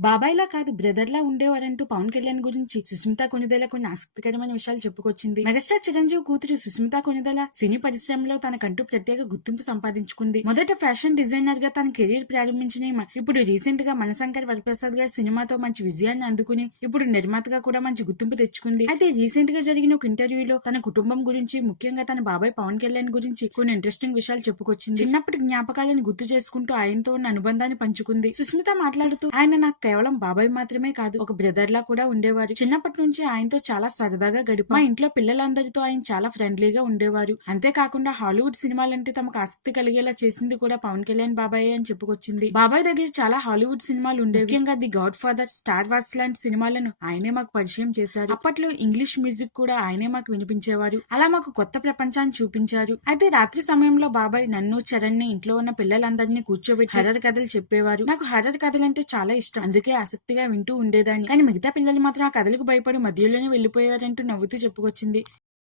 బాబాయ్‌లా కాదు బ్రదర్‌లా ఉండేవారంటూ పవన్ కళ్యాణ్ గురించి సుస్మితా కొణిదెల కొన్ని ఆసక్తికరమైన విషయాలు చెప్పుకొచ్చింది. మెగాస్టార్ చిరంజీవి కూతురు సుస్మితా కొణిదెల సినీ పరిశ్రమలో తనకంటూ ప్రత్యేక గుర్తింపు సంపాదించుకుంది. మొదట ఫ్యాషన్ డిజైనర్ గా తన కెరీర్ ప్రారంభించిన ఈమె ఇప్పుడు రీసెంట్ గా మనశంకర్ వరప్రసాద్ గారి సినిమాతో మంచి విజయాన్ని అందుకుని ఇప్పుడు నిర్మాతగా కూడా మంచి గుర్తింపు తెచ్చుకుంది. అయితే రీసెంట్ గా జరిగిన ఒక ఇంటర్వ్యూలో తన కుటుంబం గురించి, ముఖ్యంగా తన బాబాయ్ పవన్ కళ్యాణ్ గురించి కొన్ని ఇంట్రెస్టింగ్ విషయాలు చెప్పుకొచ్చింది. చిన్నప్పటి జ్ఞాపకాలను గుర్తు చేసుకుంటూ ఆయనతో ఉన్న అనుబంధాన్ని పంచుకుంది. సుస్మిత మాట్లాడుతూ, ఆయన నాకు కేవలం బాబాయ్ మాత్రమే కాదు, ఒక బ్రదర్ లా కూడా ఉండేవారు. చిన్నప్పటి నుంచి ఆయనతో చాలా సరదాగా గడిపా. మా ఇంట్లో పిల్లలందరితో ఆయన చాలా ఫ్రెండ్లీగా ఉండేవారు. అంతేకాకుండా హాలీవుడ్ సినిమాలంటే తమకు ఆసక్తి కలిగేలా చేసింది కూడా పవన్ కళ్యాణ్ బాబాయ్ అని చెప్పుకొచ్చింది. బాబాయ్ దగ్గర చాలా హాలీవుడ్ సినిమాలు ఉండేవి. ముఖ్యంగా the God father, star wars లాంటి సినిమాలను ఆయనే మాకు పరిచయం చేశారు. అప్పట్లో ఇంగ్లీష్ మ్యూజిక్ కూడా ఆయనే మాకు వినిపించేవారు. అలా మాకు కొత్త ప్రపంచాన్ని చూపించారు. అయితే రాత్రి సమయంలో బాబాయ్ నన్ను, చరణ్ ని, ఇంట్లో ఉన్న పిల్లలందరినీ కూర్చోబెట్టి హర్రర్ కథలు చెప్పేవారు. నాకు హర్రర్ కథలంటే చాలా ఇష్టం, అందుకే ఆసక్తిగా వింటూ ఉండేదాన్ని. కానీ మిగతా పిల్లలు మాత్రం ఆ కథలకు భయపడి మధ్యలోనే వెళ్లిపోయారంటూ నవ్వుతూ చెప్పుకొచ్చింది.